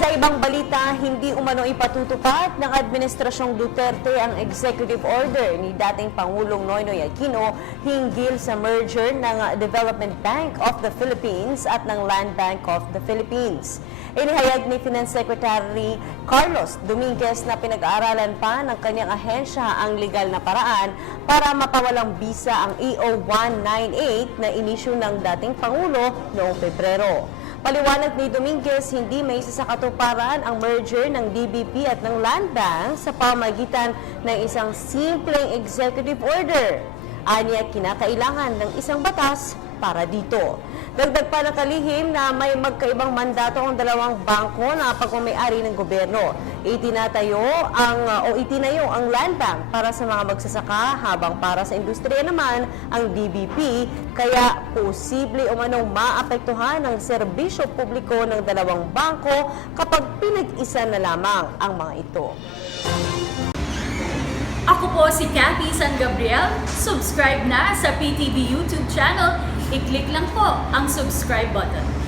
Sa ibang balita, hindi umano ipatutupad ng Administrasyong Duterte ang executive order ni dating Pangulong Noynoy Aquino hinggil sa merger ng Development Bank of the Philippines at ng Land Bank of the Philippines. Inihayag ni Finance Secretary Carlos Dominguez na pinag-aaralan pa ng kanyang ahensya ang legal na paraan para mapawalang bisa ang EO 198 na inisyu ng dating Pangulo noong Pebrero. Paliwanag ni Dominguez, hindi may isa sa katuparan ang merger ng DBP at ng Land Bank sa pamamagitan ng isang simpleng executive order. Aniya, kinakailangan ng isang batas para dito. Dagdag pa ng kalihim na may magkaibang mandato ang dalawang bangko na pagmamayari ng gobyerno. Itinayo ang Land Bank para sa mga magsasaka habang para sa industriya naman ang DBP, kaya posible umanong maapektuhan ang serbisyo publiko ng dalawang bangko kapag pinag-isa na lamang ang mga ito. Ako po si Cathy San Gabriel. Subscribe na sa PTV YouTube channel. I-click lang po ang subscribe button.